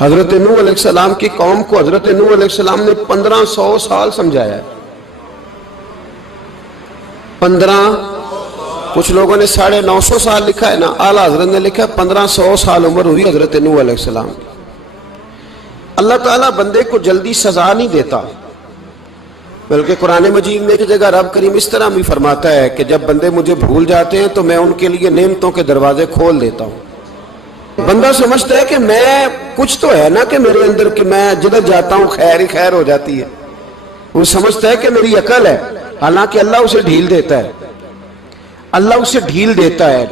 حضرت نوح علیہ السلام کی قوم کو حضرت نوح علیہ السلام نے 1500 سال سمجھایا ہے. 15، کچھ لوگوں نے 950 سال لکھا ہے نا، اعلیٰ حضرت نے لکھا ہے 1500 سال عمر ہوئی حضرت نوح علیہ السلام کی. اللہ تعالیٰ بندے کو جلدی سزا نہیں دیتا، بلکہ قرآن مجید میں ایک جگہ رب کریم اس طرح بھی فرماتا ہے کہ جب بندے مجھے بھول جاتے ہیں تو میں ان کے لیے نعمتوں کے دروازے کھول دیتا ہوں. بندہ سمجھتا ہے کہ میں کچھ تو ہے نا کہ میرے اندر کہ میں جدھر جاتا ہوں خیر ہی خیر ہو جاتی ہے. وہ سمجھتا ہے کہ میری عقل ہے، حالانکہ اللہ اسے ڈھیل دیتا ہے. اللہ اسے ڈھیل دیتا ہے.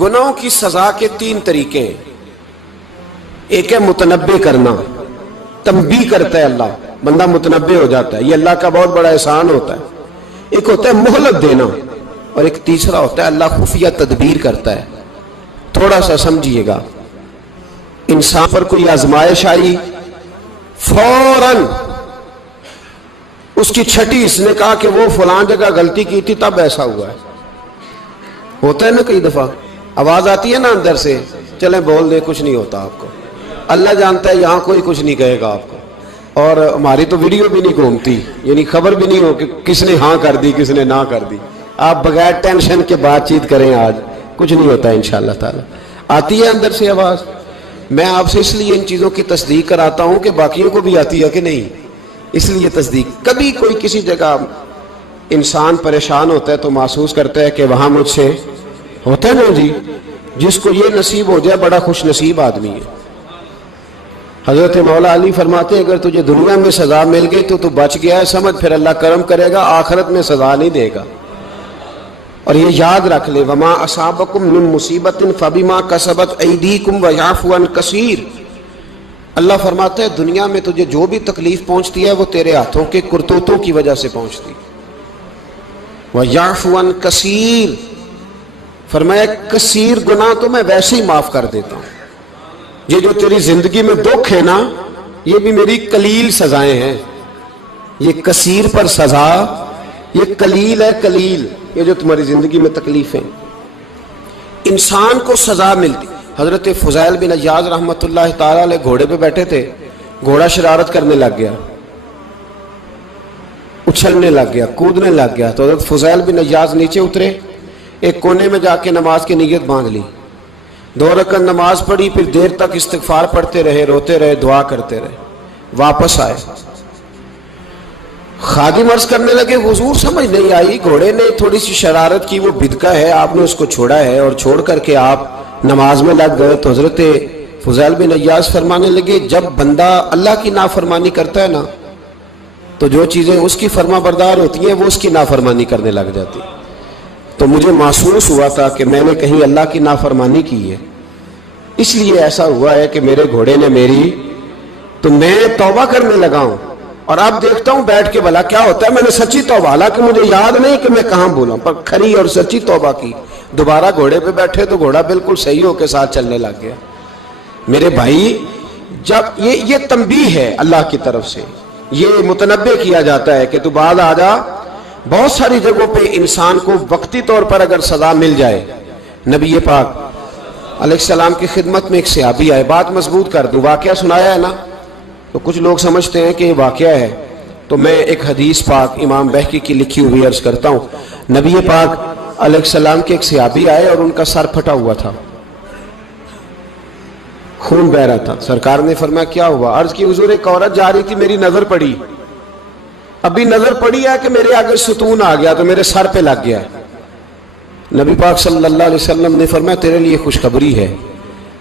گناہوں کی سزا کے 3 طریقے ہیں. ایک ہے متنبع کرنا، تنبیہ کرتا ہے اللہ، بندہ متنبع ہو جاتا ہے، یہ اللہ کا بہت بڑا احسان ہوتا ہے. ایک ہوتا ہے مہلت دینا، اور ایک تیسرا ہوتا ہے اللہ خفیہ تدبیر کرتا ہے. تھوڑا سا سمجھیے گا، انسان پر کوئی آزمائش آئی، فوراً اس کی چھٹی اس نے کہا کہ وہ فلان جگہ غلطی کی تھی تب ایسا ہوا ہے. ہوتا ہے نا کئی دفعہ آواز آتی ہے نا اندر سے، چلیں بول دیں کچھ نہیں ہوتا آپ کو. اللہ جانتا ہے یہاں کوئی کچھ نہیں کہے گا آپ کو، اور ہماری تو ویڈیو بھی نہیں گھومتی، یعنی خبر بھی نہیں ہو کہ کس نے ہاں کر دی کس نے نہ کر دی. آپ بغیر ٹینشن کے بات چیت کریں، آج کچھ نہیں ہوتا ہے انشاءاللہ تعالی. آتی ہے اندر سے آواز. میں آپ سے اس لیے ان چیزوں کی تصدیق کراتا ہوں کہ باقیوں کو بھی آتی ہے کہ نہیں، اس لیے تصدیق. کبھی کوئی کسی جگہ انسان پریشان ہوتا ہے تو محسوس کرتا ہے کہ وہاں مجھ سے ہوتا ہے نا جی، جس کو یہ نصیب ہو جائے بڑا خوش نصیب آدمی ہے. حضرت مولا علی فرماتے ہیں اگر تجھے دنیا میں سزا مل گئی تو بچ گیا ہے، سمجھ پھر اللہ کرم کرے گا، آخرت میں سزا نہیں دے گا. اور یہ یاد رکھ لے، وما اصابکم من مصیبت فبما کسبت ایدیکم ویعفو عن کثیر. اللہ فرماتا ہے دنیا میں تجھے جو بھی تکلیف پہنچتی ہے وہ تیرے ہاتھوں کے کرتوتوں کی وجہ سے پہنچتی. ویعفو عن کثیر، فرمایا کثیر گناہ تو میں ویسے ہی معاف کر دیتا ہوں. یہ جو تیری زندگی میں دکھ ہے نا، یہ بھی میری قلیل سزائیں ہیں. یہ کثیر پر سزا، یہ قلیل ہے. قلیل یہ جو تمہاری زندگی میں تکلیفیں، انسان کو سزا ملتی. حضرت فضیل بن عیاض رحمۃ اللہ تعالی علیہ گھوڑے پہ بیٹھے تھے، گھوڑا شرارت کرنے لگ گیا، اچھلنے لگ گیا، کودنے لگ گیا. تو حضرت فضیل بن عیاض نیچے اترے، ایک کونے میں جا کے نماز کی نیت باندھ لی، 2 رکعت نماز پڑھی، پھر دیر تک استغفار پڑھتے رہے، روتے رہے، دعا کرتے رہے. واپس آئے، خادم عرض کرنے لگے حضور سمجھ نہیں آئی، گھوڑے نے تھوڑی سی شرارت کی، وہ بدکا ہے، آپ نے اس کو چھوڑا ہے اور چھوڑ کر کے آپ نماز میں لگ گئے. تو حضرت فضیل بن عیاض فرمانے لگے جب بندہ اللہ کی نافرمانی کرتا ہے نا تو جو چیزیں اس کی فرما بردار ہوتی ہیں وہ اس کی نافرمانی کرنے لگ جاتی. تو مجھے محسوس ہوا تھا کہ میں نے کہیں اللہ کی نافرمانی کی ہے، اس لیے ایسا ہوا ہے کہ میرے گھوڑے نے میری، تو میں توبہ کرنے لگا ہوں. اور اب دیکھتا ہوں بیٹھ کے بھلا کیا ہوتا ہے. میں نے سچی توبہ، حالانکہ مجھے یاد نہیں کہ میں کہاں بولا، پر کھری اور سچی توبہ کی. دوبارہ گھوڑے پہ بیٹھے تو گھوڑا بالکل صحیح ہو کے ساتھ چلنے لگ گیا. میرے بھائی جب یہ تنبیہ ہے اللہ کی طرف سے، یہ متنبع کیا جاتا ہے کہ تو بعد آ جا. بہت ساری جگہوں پہ انسان کو وقتی طور پر اگر سزا مل جائے، نبی پاک علیہ السلام کی خدمت میں ایک صحابی آئے، بات مضبوط کر دوں، واقعہ سنایا ہے نا تو کچھ لوگ سمجھتے ہیں کہ یہ واقعہ ہے، تو میں ایک حدیث پاک امام بہقی کی لکھی ہوئی عرض کرتا ہوں. نبی پاک علیہ السلام کے ایک صحابی آئے اور ان کا سر پھٹا ہوا تھا، خون بہ رہا تھا. سرکار نے فرمایا کیا ہوا؟ عرض کی حضور ایک عورت جا رہی تھی، میری نظر پڑی، ابھی نظر پڑی ہے کہ میرے آگے ستون آ گیا تو میرے سر پہ لگ گیا. نبی پاک صلی اللہ علیہ وسلم نے فرمایا تیرے لیے خوشخبری ہے،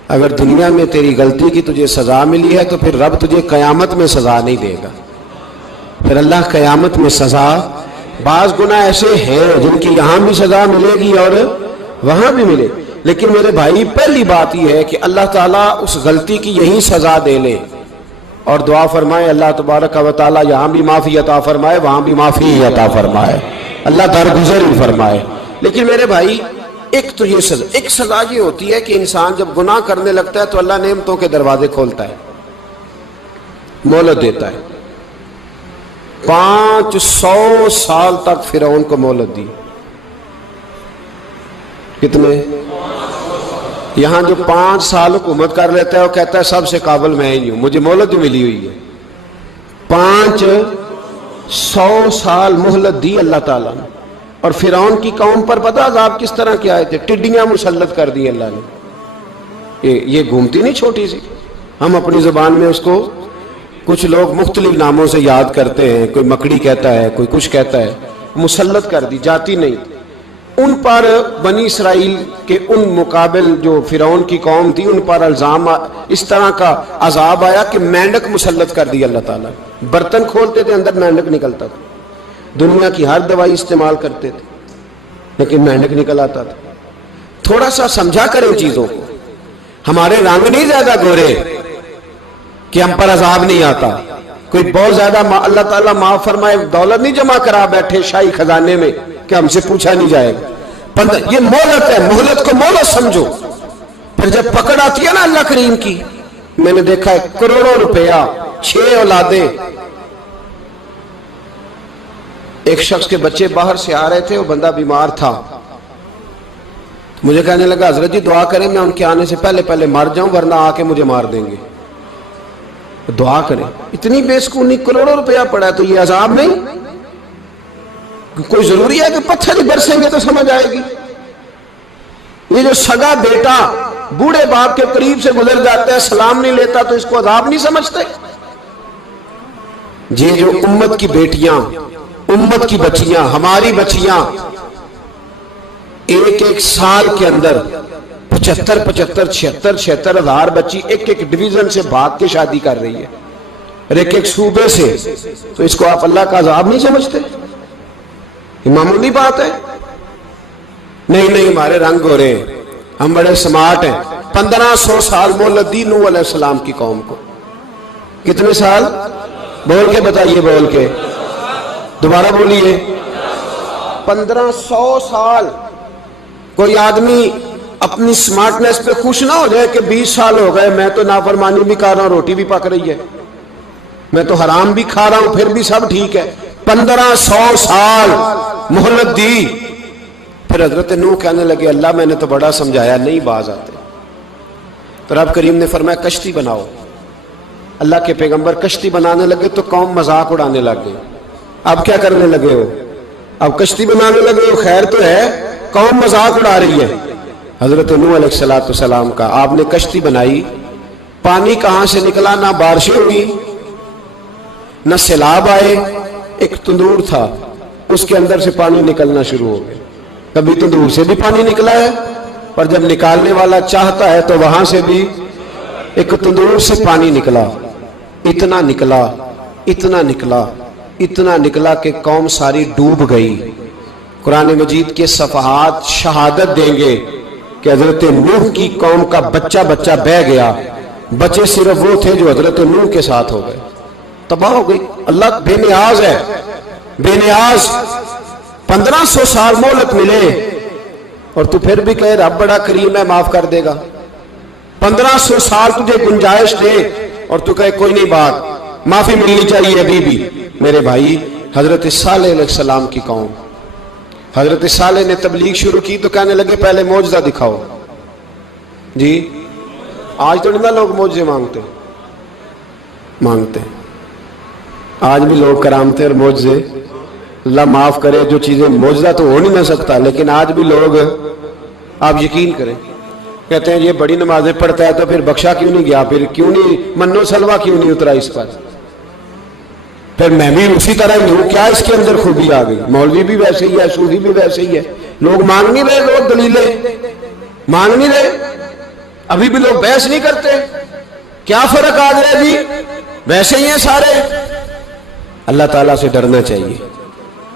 اگر دنیا میں تیری غلطی کی تجھے سزا ملی ہے تو پھر رب تجھے قیامت میں سزا نہیں دے گا. پھر اللہ قیامت میں سزا، بعض گناہ ایسے ہیں جن کی یہاں بھی سزا ملے گی اور وہاں بھی ملے، لیکن میرے بھائی پہلی بات یہ ہے کہ اللہ تعالیٰ اس غلطی کی یہی سزا دے لے اور دعا فرمائے اللہ تبارک و تعالیٰ یہاں بھی معافی عطا فرمائے وہاں بھی معافی عطا فرمائے، اللہ درگزر ہی فرمائے. لیکن میرے بھائی ایک تو یہ سزا، ایک سزا یہ ہوتی ہے کہ انسان جب گناہ کرنے لگتا ہے تو اللہ نعمتوں کے دروازے کھولتا ہے، مہلت دیتا ہے. 500 سال تک فرعون کو مہلت دی. کتنے؟ یہاں جو 5 سال حکومت کر لیتا ہے وہ کہتا ہے سب سے قابل میں ہی ہوں، مجھے مہلت جو ملی ہوئی ہے، 500 سال مہلت دی اللہ تعالیٰ نے. اور فرعون کی قوم پر پتہ عذاب کس طرح کے آئے تھے؟ ٹڈیاں مسلط کر دی اللہ نے. یہ گھومتی نہیں چھوٹی سی، ہم اپنی زبان میں اس کو کچھ لوگ مختلف ناموں سے یاد کرتے ہیں، کوئی مکڑی کہتا ہے، کوئی کچھ کہتا ہے. مسلط کر دی، جاتی نہیں. ان پر بنی اسرائیل کے ان مقابل جو فرعون کی قوم تھی ان پر الزام اس طرح کا عذاب آیا کہ مینڈک مسلط کر دی اللہ تعالیٰ. برتن کھولتے تھے اندر مینڈک نکلتا تھا، دنیا کی ہر دوائی استعمال کرتے تھے لیکن مینڈک نکل آتا تھا. تھوڑا سا سمجھا کریں چیزوں کو. ہمارے رنگ نہیں زیادہ گورے کہ ہم پر عذاب نہیں آتا. کوئی بہت زیادہ اللہ تعالیٰ معاف فرمائے دولت نہیں جمع کرا بیٹھے شاہی خزانے میں کہ ہم سے پوچھا نہیں جائے گا. یہ مہلت ہے، مہلت کو مہلت سمجھو. پھر جب پکڑ آتی ہے نا اللہ کریم کی، میں نے دیکھا ہے کروڑوں روپیہ، 6 اولادیں. ایک شخص کے بچے باہر سے آ رہے تھے، وہ بندہ بیمار تھا. مجھے کہنے لگا حضرت جی دعا کریں میں ان کے آنے سے پہلے مر جاؤں ورنہ آ کے مجھے مار دیں گے. دعا کریں. اتنی بے سکونی، کروڑوں روپیہ پڑا ہے تو یہ عذاب نہیں؟ کوئی ضروری ہے کہ پتھر ہی برسیں گے تو سمجھ آئے گی؟ یہ جو سگا بیٹا بوڑھے باپ کے قریب سے گزر جاتا ہے سلام نہیں لیتا تو اس کو عذاب نہیں سمجھتے؟ یہ جو امت کی بیٹیاں، امت کی بچیاں، ہماری بچیاں ایک سال کے اندر 75,000 ہزار بچی ایک ڈویژن سے بھاگ کے شادی کر رہی ہے اور ایک صوبے سے. تو اس کو آپ اللہ کا عذاب نہیں سمجھتے؟ یہ معمولی بات ہے. نہیں ہمارے رنگ ہو رہے ہیں، ہم بڑے سمارٹ ہیں. 1500 سال مہلت دی نوح علیہ السلام کی قوم کو. کتنے سال؟ بول کے بتائیے، بول کے دوبارہ بولیے. 1500 سال. کوئی آدمی اپنی سمارٹنس پہ خوش نہ ہو جائے کہ 20 سال ہو گئے میں تو نافرمانی بھی کر رہا ہوں، روٹی بھی پک رہی ہے، میں تو حرام بھی کھا رہا ہوں، پھر بھی سب ٹھیک ہے. 1500 سال مہلت دی. پھر حضرت نوح کہنے لگے اللہ میں نے تو بڑا سمجھایا نہیں باز آتے. تو رب کریم نے فرمایا کشتی بناؤ. اللہ کے پیغمبر کشتی بنانے لگے تو قوم مذاق اڑانے لگ گئی. اب کیا کرنے لگے ہو؟ اب کشتی بنانے لگے ہو، خیر تو ہے، قوم مذاق اڑا رہی ہے. حضرت نوح علیہ السلام کا آپ نے کشتی بنائی، پانی کہاں سے نکلا؟ نہ بارشیں ہوئی نہ سیلاب آئے. ایک تندور تھا اس کے اندر سے پانی نکلنا شروع ہو گیا. کبھی تندور سے بھی پانی نکلا ہے پر جب نکالنے والا چاہتا ہے تو وہاں سے بھی ایک تندور سے پانی نکلا. اتنا نکلا اتنا نکلا اتنا نکلا کہ قوم ساری ڈوب گئی. قرآن مجید کے صفحات شہادت دیں گے کہ حضرت نوح کی قوم کا بچہ بہ گیا. بچے صرف وہ تھے جو حضرت نوح کے ساتھ ہو گئے، تباہ ہو گئی. اللہ بے نیاز ہے، بے نیاز. 1500 سال مہلت ملے اور تو پھر بھی کہے رب بڑا کریم ہے معاف کر دے گا. 1500 سال تجھے گنجائش دے اور تو کہے کوئی نہیں بات معافی ملنی چاہیے ابھی بھی. میرے بھائی حضرت صالح علیہ السلام کی قوم، حضرت صالح نے تبلیغ شروع کی تو کہنے لگے پہلے معجزہ دکھاؤ. جی آج تو نہیں لوگ معجزے مانگتے آج بھی لوگ کرامتے اور معجزے. اللہ معاف کرے جو چیزیں معجزہ تو ہو نہیں نہ سکتا لیکن آج بھی لوگ، آپ یقین کریں، کہتے ہیں یہ بڑی نمازیں پڑھتا ہے تو پھر بخشا کیوں نہیں گیا، پھر کیوں نہیں منو سلوا کیوں نہیں اترا اس پر، پھر میں بھی اسی طرح ہی ہوں، کیا اس کے اندر خوبی آ گئی؟ مولوی بھی ویسے ہی ہے، صوفی بھی ویسے ہی ہے. لوگ مانگ نہیں رہے، لوگ دلیلیں مانگ نہیں رہے. ابھی بھی لوگ بحث نہیں کرتے. کیا فرق آ گیا جی؟ ویسے ہی ہیں سارے. اللہ تعالیٰ سے ڈرنا چاہیے.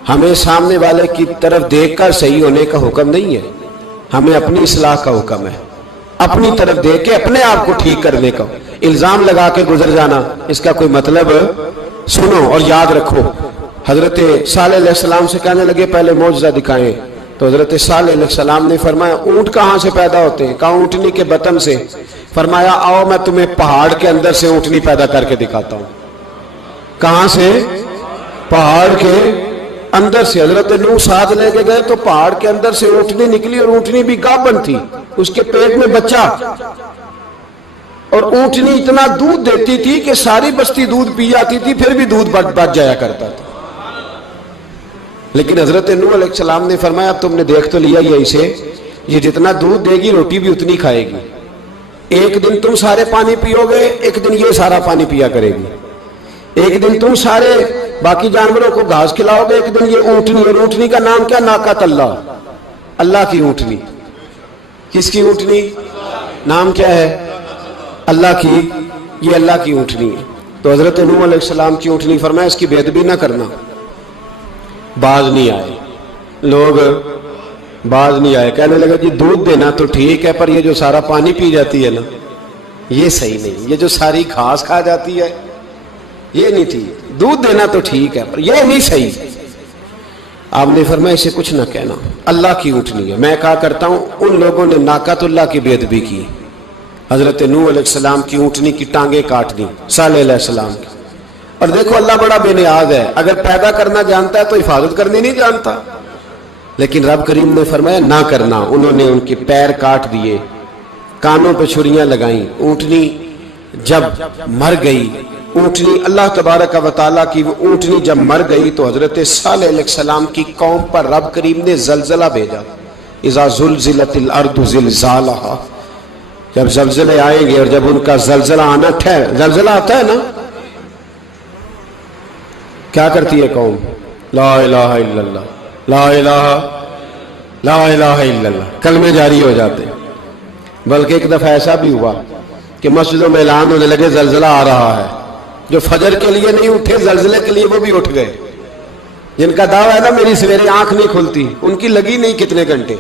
ہمیں سامنے والے کی طرف دیکھ کر صحیح ہونے کا حکم نہیں ہے، ہمیں اپنی اصلاح کا حکم ہے. اپنی طرف دیکھ کے اپنے آپ کو ٹھیک کرنے کا. الزام لگا کے گزر جانا اس کا کوئی مطلب؟ سنو اور یاد رکھو. حضرت صالح علیہ السلام سے کہنے لگے پہلے معجزہ دکھائیں تو حضرت صالح علیہ السلام نے فرمایا اونٹ کہاں سے پیدا ہوتے ہیں؟ کہا اونٹنی کے بطن سے. فرمایا آؤ میں تمہیں پہاڑ کے اندر سے اونٹنی پیدا کر کے دکھاتا ہوں. کہاں سے؟ پہاڑ کے اندر سے. حضرت نوح ساتھ لے کے گئے تو پہاڑ کے اندر سے اونٹنی نکلی اور اونٹنی بھی گابن تھی. اس کے پیٹ میں بچہ، اور اونٹنی اتنا دودھ دیتی تھی کہ ساری بستی دودھ پی جاتی تھی، پھر بھی دودھ بچ جایا کرتا تھا۔ لیکن حضرت نوح علیہ السلام نے فرمایا اب تم نے دیکھ تو لیا یہ اسے، یہ جتنا دودھ دے گی روٹی بھی اتنی کھائے گی، ایک دن تم سارے پانی پیو گے، ایک دن یہ سارا پانی پیا کرے گی، ایک دن تم سارے باقی جانوروں کو گھاس کھلاؤ گے، ایک دن یہ اونٹنی، اور اونٹنی کا نام کیا؟ ناقۃ اللہ، اللہ کی اونٹنی۔ کس کی اونٹنی؟ نام کیا ہے؟ اللہ کی، یہ اللہ کی اونٹنی ہے۔ تو حضرت نوح علیہ السلام کی اونٹنی فرمایا اس کی بے ادبی نہ کرنا۔ باز نہیں آئے لوگ، باز نہیں آئے، کہنے لگا جی دودھ دینا تو ٹھیک ہے، پر یہ جو سارا پانی پی جاتی ہے نا یہ صحیح نہیں، یہ جو ساری گھاس کھا جاتی ہے یہ نہیں ٹھیک، دودھ دینا تو ٹھیک ہے پر یہ نہیں صحیح۔ آپ نے فرمایا اسے کچھ نہ کہنا، اللہ کی اونٹنی ہے۔ میں کہا کرتا ہوں ان لوگوں نے ناقۃ اللہ کی بے ادبی کی، حضرت نوح علیہ السلام کی اونٹنی کی ٹانگیں کاٹ دی، صالح علیہ السلام کی۔ اور دیکھو اللہ بڑا بے نیاز ہے، اگر پیدا کرنا جانتا ہے تو حفاظت کرنی نہیں جانتا، لیکن رب کریم نے فرمایا نہ کرنا۔ انہوں نے ان کے پیر کاٹ دیے، کانوں پہ چھریاں لگائیں۔ اونٹنی جب مر گئی، اونٹنی اللہ تبارک و تعالیٰ کی وہ اونٹنی جب مر گئی تو حضرت صالح علیہ السلام کی قوم پر رب کریم نے زلزلہ بھیجا، اذا زلزلت الارض زلزالہا، جب زلزلے آئیں گے اور جب ان کا زلزلہ آنا زلزلہ آتا ہے نا کیا کرتی ہے قوم؟ لا الہ الا اللہ، لا الہ الا اللہ، کلمے جاری ہو جاتے۔ بلکہ ایک دفعہ ایسا بھی ہوا کہ مسجدوں میں اعلان ہونے لگے زلزلہ آ رہا ہے، جو فجر کے لیے نہیں اٹھے زلزلے کے لیے وہ بھی اٹھ گئے، جن کا دعویٰ ہے نا میری سویرے آنکھ نہیں کھلتی، ان کی لگی نہیں کتنے گھنٹے،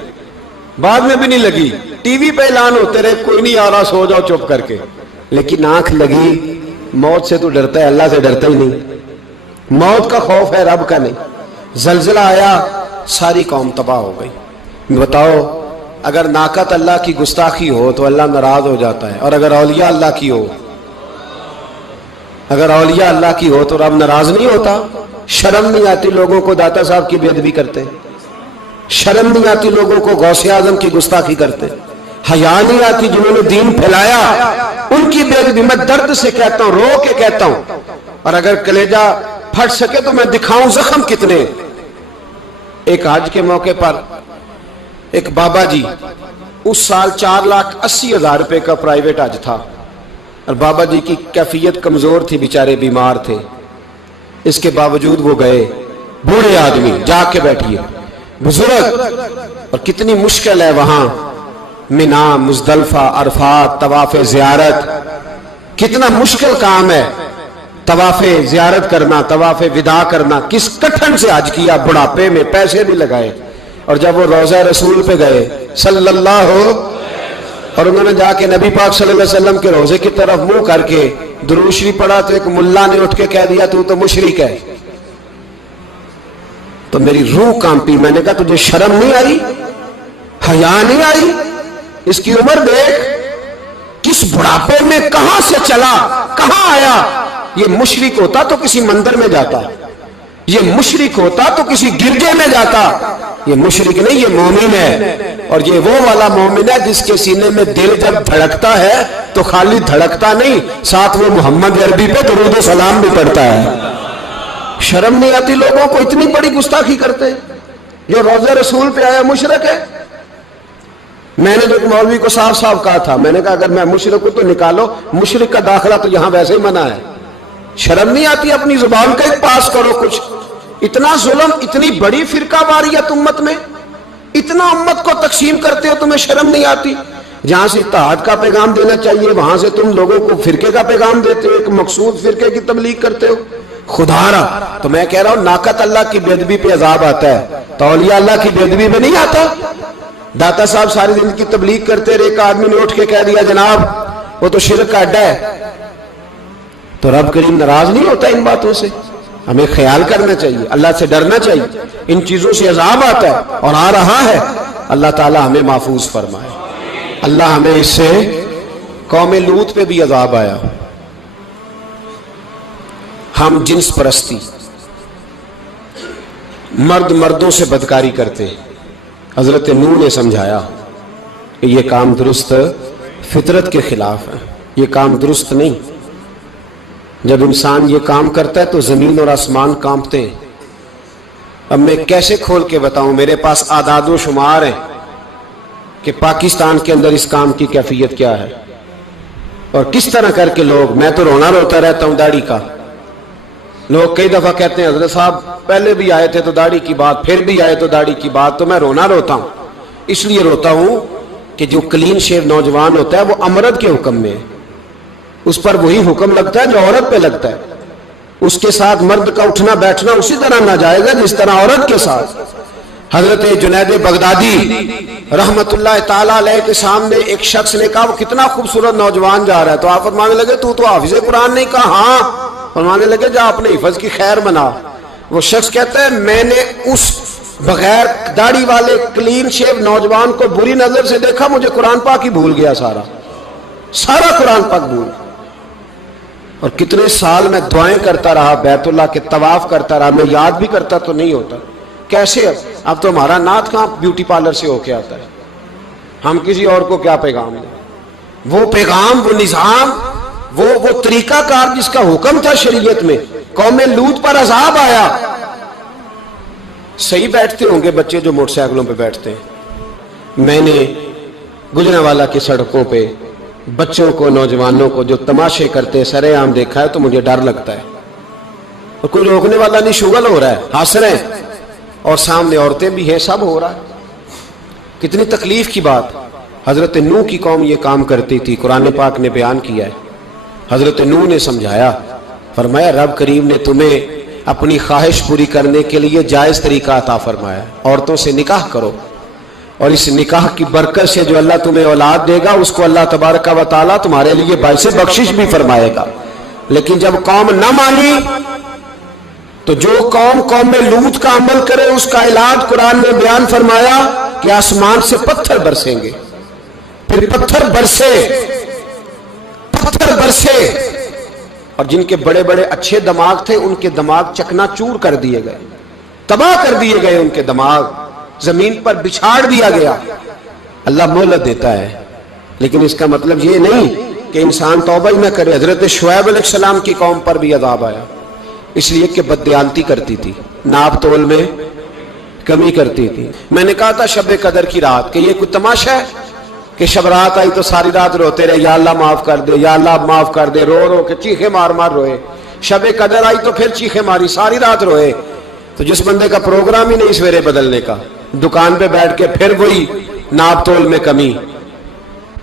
بعد میں بھی نہیں لگی، ٹی وی پہ اعلان ہوتے رہے کوئی نہیں آ رہا سو جاؤ چپ کر کے، لیکن آنکھ لگی۔ موت سے تو ڈرتا ہے، اللہ سے ڈرتا ہی نہیں، موت کا خوف ہے رب کا نہیں۔ زلزلہ آیا ساری قوم تباہ ہو گئی۔ بتاؤ اگر ناقۃ اللہ کی گستاخی ہو تو اللہ ناراض ہو جاتا ہے، اور اگر اولیاء اللہ کی ہو، اگر اولیاء اللہ کی ہو تو رب ناراض نہیں ہوتا؟ شرم نہیں آتی لوگوں کو داتا صاحب کی بے ادبی کرتے؟ شرم نہیں آتی لوگوں کو غوث اعظم کی گستاخی کرتے؟ حیا نہیں آتی جنہوں نے دین پھیلایا ان کی بے ادبی؟ میں درد سے کہتا ہوں، رو کے کہتا ہوں، اور اگر کلیجہ پھٹ سکے تو میں دکھاؤں زخم کتنے۔ ایک حج کے موقع پر ایک بابا جی، اس سال 4,80,000 روپے کا پرائیویٹ حج تھا، اور بابا جی کی کیفیت کمزور تھی، بیچارے بیمار تھے، اس کے باوجود وہ گئے۔ بوڑھے آدمی، جا کے بیٹھیے، بزرگ، اور کتنی مشکل ہے وہاں منا، مزدلفہ، عرفات، طواف زیارت، کتنا مشکل کام ہے طواف زیارت کرنا، طواف وداع کرنا۔ کس کٹھن سے حج کیا، بڑھاپے میں پیسے بھی لگائے، اور جب وہ روضہ رسول پہ گئے صلی اللہ، اور انہوں نے جا کے نبی پاک صلی اللہ علیہ وسلم کے روضے کی طرف منہ کر کے درود شریف پڑھا تو ایک ملا نے اٹھ کے کہہ دیا تو مشرک ہے۔ تو میری روح کانپی، میں نے کہا تجھے شرم نہیں آئی، حیا نہیں آئی؟ اس کی عمر دیکھ، کس بڑھاپے میں کہاں سے چلا، کہاں آیا۔ یہ مشرک ہوتا تو کسی مندر میں جاتا، یہ مشرک ہوتا تو کسی گرجے میں جاتا، یہ مشرک نہیں، یہ مومن ہے، اور یہ وہ والا مومن ہے جس کے سینے میں دل جب دھڑکتا ہے تو خالی دھڑکتا نہیں، ساتھ وہ محمد عربی پہ درود و سلام بھی پڑھتا ہے۔ شرم نہیں آتی لوگوں کو؟ اتنی بڑی گستاخی کرتے، جو روضہ رسول پہ آیا مشرک ہے۔ میں نے جو مولوی کو صاف صاف کہا تھا، میں نے کہا اگر میں مشرک ہوں تو نکالو، مشرک کا داخلہ تو یہاں ویسے ہی منع ہے۔ شرم نہیں آتی؟ اپنی زبان کا ایک پاس کرو کچھ۔ اتنا ظلم، اتنی بڑی فرقہ واریت امت میں، اتنا امت کو تقسیم کرتے ہو، تمہیں شرم نہیں آتی؟ جہاں سے اتحاد کا پیغام دینا چاہیے وہاں سے تم لوگوں کو فرقے کا پیغام دیتے ہو، ایک مقصود فرقے کی تبلیغ کرتے ہو۔ خدا رہا تو میں کہہ رہا ہوں ناقۃ اللہ کی بے ادبی پہ عذاب آتا ہے، تو اولیاء اللہ کی بے ادبی پہ نہیں آتا۔ داتا صاحب ساری زندگی تبلیغ کرتے رہے، ایک آدمی نے اٹھ کے کہہ دیا جناب وہ تو شرک کا اڈا ہے، تو رب کریم ناراض نہیں ہوتا ان باتوں سے؟ ہمیں خیال کرنا چاہیے، اللہ سے ڈرنا چاہیے۔ ان چیزوں سے عذاب آتا ہے اور آ رہا ہے، اللہ تعالی ہمیں محفوظ فرمائے۔ اللہ ہمیں اس سے، قوم لوط پہ بھی عذاب آیا، ہم جنس پرستی، مرد مردوں سے بدکاری کرتے، حضرت نوح نے سمجھایا کہ یہ کام درست فطرت کے خلاف ہے، یہ کام درست نہیں۔ جب انسان یہ کام کرتا ہے تو زمین اور آسمان کانپتے ہیں۔ اب میں کیسے کھول کے بتاؤں، میرے پاس اعداد و شمار ہیں کہ پاکستان کے اندر اس کام کی کیفیت کیا ہے اور کس طرح کر کے لوگ، میں تو رونا روتا رہتا ہوں داڑھی کا۔ لوگ کئی دفعہ کہتے ہیں حضرت صاحب پہلے بھی آئے تھے تو داڑھی کی بات، پھر بھی آئے تو داڑھی کی بات، تو میں رونا روتا ہوں۔ اس لیے روتا ہوں کہ جو کلین شیو نوجوان ہوتا ہے وہ امرد کے حکم میں ہے، اس پر وہی حکم لگتا ہے جو عورت پہ لگتا ہے۔ اس کے ساتھ مرد کا اٹھنا بیٹھنا اسی طرح ناجائز ہے جس طرح عورت کے ساتھ۔ حضرت جنید بغدادی رحمت اللہ تعالی علیہ کے سامنے ایک شخص نے کہا وہ کتنا خوبصورت نوجوان جا رہا ہے، تو آپ فرمانے لگے تو حافظ قرآن نہیں؟ کہا ہاں۔ فرمانے لگے جا اپنے حفظ کی خیر بنا۔ وہ شخص کہتا ہے میں نے اس بغیر داڑھی والے کلین شیو نوجوان کو بری نظر سے دیکھا، مجھے قرآن پاک ہی بھول گیا، سارا قرآن پاک بھول۔ اور کتنے سال میں دعائیں کرتا رہا، بیت اللہ کے طواف کرتا رہا، میں یاد بھی کرتا تو نہیں ہوتا۔ کیسے اب تو ہمارا نعت کہاں بیوٹی پارلر سے ہو کے آتا ہے، ہم کسی اور کو کیا پیغام دیں؟ وہ پیغام، وہ نظام، وہ طریقہ کار جس کا حکم تھا شریعت میں، قوم لوط پر عذاب آیا۔ صحیح بیٹھتے ہوں گے بچے جو موٹر سائیکلوں پہ بیٹھتے ہیں، میں نے گجرانوالہ کی سڑکوں پہ بچوں کو، نوجوانوں کو جو تماشے کرتے سر عام دیکھا ہے تو مجھے ڈر لگتا ہے، اور کوئی روکنے والا نہیں، شغل ہو رہا ہے، ہنس رہے ہیں، اور سامنے عورتیں بھی ہیں، سب ہو رہا ہے۔ کتنی تکلیف کی بات۔ حضرت نوح کی قوم یہ کام کرتی تھی، قرآن پاک نے بیان کیا ہے۔ حضرت نوح نے سمجھایا، فرمایا رب کریم نے تمہیں اپنی خواہش پوری کرنے کے لیے جائز طریقہ عطا فرمایا، عورتوں سے نکاح کرو، اور اس نکاح کی برکت سے جو اللہ تمہیں اولاد دے گا اس کو اللہ تبارک و تعالیٰ تمہارے لیے باعث بخشش بھی فرمائے گا۔ لیکن جب قوم نہ مانی تو جو قوم میں لوط کا عمل کرے اس کا علاج قرآن نے بیان فرمایا کہ آسمان سے پتھر برسیں گے، پھر پتھر برسے، اور جن کے بڑے بڑے اچھے دماغ تھے ان کے دماغ چکنا چور کر دیے گئے، تباہ کر دیے گئے، ان کے دماغ زمین پر بچھاڑ دیا گیا۔ اللہ مہلت دیتا ہے، لیکن اس کا مطلب یہ نہیں کہ انسان توبہ ہی نہ کرے۔ حضرت شعیب علیہ السلام کی قوم پر بھی عذاب آیا، اس لیے کہ بددیانتی کرتی تھی، ناپ تول میں کمی کرتی تھی۔ میں نے کہا تھا شب قدر کی رات کہ یہ کوئی تماشا ہے کہ شب رات آئی تو ساری رات روتے رہے، یا اللہ معاف کر دے، یا اللہ معاف کر دے، رو رو کے چیخے مار مار روئے۔ شب قدر آئی تو پھر چیخے ماری، ساری رات روئے۔ تو جس بندے کا پروگرام ہی نہیں سویرے بدلنے کا، دکان پہ بیٹھ کے پھر وہی ناپ تول میں کمی،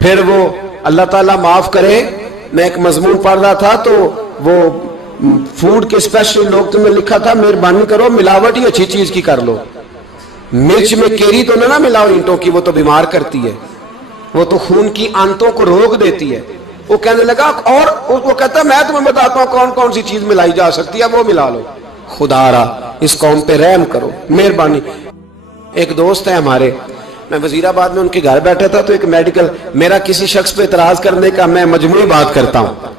پھر وہ اللہ تعالیٰ معاف کرے۔ میں ایک مضمون پڑھ رہا تھا تو وہ فوڈ کے اسپیشل لوگ تمہیں لکھا تھا مہربانی کرو ملاوٹ ہی اچھی چیز کی کر لو، مرچ میں کیری تو نہ ملاؤ اینٹوں کی، وہ تو بیمار کرتی ہے، وہ تو خون کی آنتوں کو روک دیتی ہے۔ وہ کہنے لگا، اور وہ کہتا میں تمہیں بتاتا ہوں کون کون سی چیز ملائی جا سکتی ہے، وہ ملا لو۔ خدا را اس قوم پہ رحم کرو، مہربانی۔ ایک دوست ہے ہمارے، میں وزیر آباد میں ان کے گھر بیٹھا تھا تو ایک میڈیکل، میرا کسی شخص پہ اعتراض کرنے کا میں مجموعی بات کرتا ہوں۔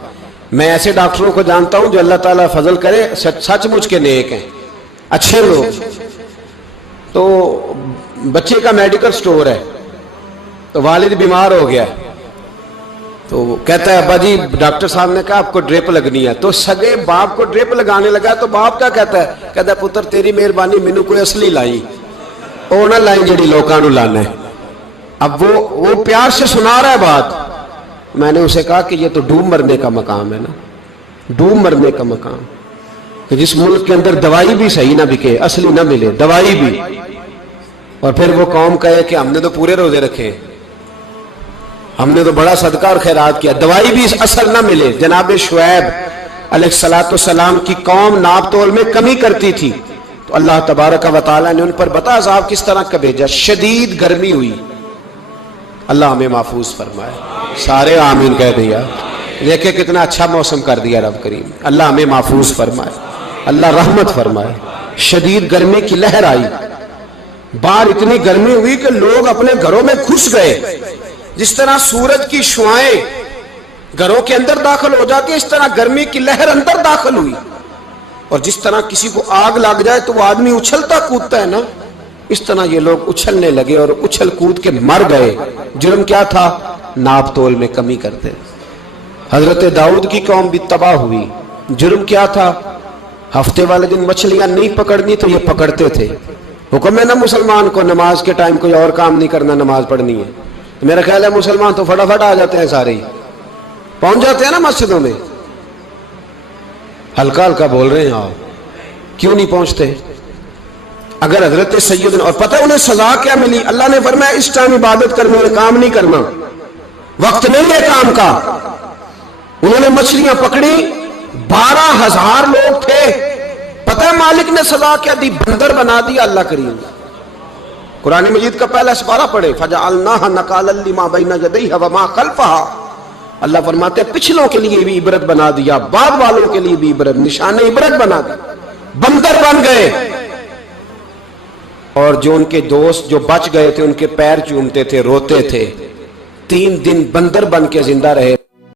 میں ایسے ڈاکٹروں کو جانتا ہوں جو اللہ تعالیٰ فضل کرے سچ مچ کے نیک ہیں، اچھے لوگ۔ تو بچے کا میڈیکل سٹور ہے، تو والد بیمار ہو گیا، تو کہتا ہے ابا جی ڈاکٹر صاحب نے کہا آپ کو ڈرپ لگنی ہے، تو سگے باپ کو ڈرپ لگانے لگا، تو باپ کیا کہتا ہے پتر تیری مہربانی مینوں کوئی اصلی لائی، وہ نہ لائی جڑی لوکاں نوں لانا ہے۔ اب وہ پیار سے سنا رہا ہے بات۔ میں نے اسے کہا کہ یہ تو ڈوب مرنے کا مقام ہے نا، ڈوب مرنے کا مقام، کہ جس ملک کے اندر دوائی بھی صحیح نہ بکے، اصلی نہ ملے دوائی بھی، اور پھر وہ قوم کہے کہ ہم نے تو پورے روزے رکھے، ہم نے تو بڑا صدقہ اور خیرات کیا، دوائی بھی اثر نہ ملے۔ جناب شعیب علیہ السلام کی قوم ناپ تول میں کمی کرتی تھی، تو اللہ تبارک و تعالیٰ نے ان پر بتا عذاب کس طرح کا بھیجا، شدید گرمی ہوئی۔ اللہ ہمیں محفوظ فرمائے، سارے آمین کہہ دیا۔ دیکھیں کتنا اچھا موسم کر دیا رب کریم، اللہ ہمیں محفوظ فرمائے، اللہ رحمت فرمائے۔ شدید گرمی کی لہر آئی، باہر اتنی گرمی ہوئی کہ لوگ اپنے گھروں میں گھس گئے، جس طرح سورج کی شعاعیں گھروں کے اندر داخل ہو جاتی ہے اس طرح گرمی کی لہر اندر داخل ہوئی، اور جس طرح کسی کو آگ لگ جائے تو وہ آدمی اچھلتا کودتا ہے نا، اس طرح یہ لوگ اچھلنے لگے اور اچھل کود کے مر گئے۔ جرم کیا تھا؟ ناپ تول میں کمی کرتے۔ حضرت داؤد کی قوم بھی تباہ ہوئی۔ جرم کیا تھا؟ ہفتے والے دن مچھلیاں نہیں پکڑنی تو یہ پکڑتے تھے۔ حکم ہے نا مسلمان کو نماز کے ٹائم کوئی اور کام نہیں کرنا، نماز پڑھنی ہے۔ میرا خیال ہے مسلمان تو فٹافٹ آ جاتے ہیں، سارے ہی پہنچ جاتے ہیں نا مسجدوں میں۔ ہلکا ہلکا بول رہے ہیں آپ، کیوں نہیں پہنچتے؟ اگر حضرت سیدنا، اور پتہ انہیں سزا کیا ملی؟ اللہ نے فرمایا اس ٹائم عبادت کرنی ہے، کام نہیں کرنا، وقت نہیں ہے کام کا۔ انہوں نے مچھلیاں پکڑی، 12,000 لوگ تھے۔ پتہ ہے مالک نے سزا کیا دی؟ بندر بنا دیا اللہ کریم۔ قرآن مجید کا پہلا سپارہ پڑھے، فَجَعَلْنَاهَا نَكَالًا لِمَا بَيْنَ يَدَيْهَا وَمَا خَلْفَهَا۔ اللہ فرماتے ہیں پچھلوں کے لیے بھی عبرت بنا دیا، بعد والوں کے لیے بھی عبرت، نشان عبرت بنا دیا۔ بندر بن گئے، اور جو ان کے دوست جو بچ گئے تھے ان کے پیر چومتے تھے، روتے تھے۔ 3 دن بندر بن کے زندہ رہے۔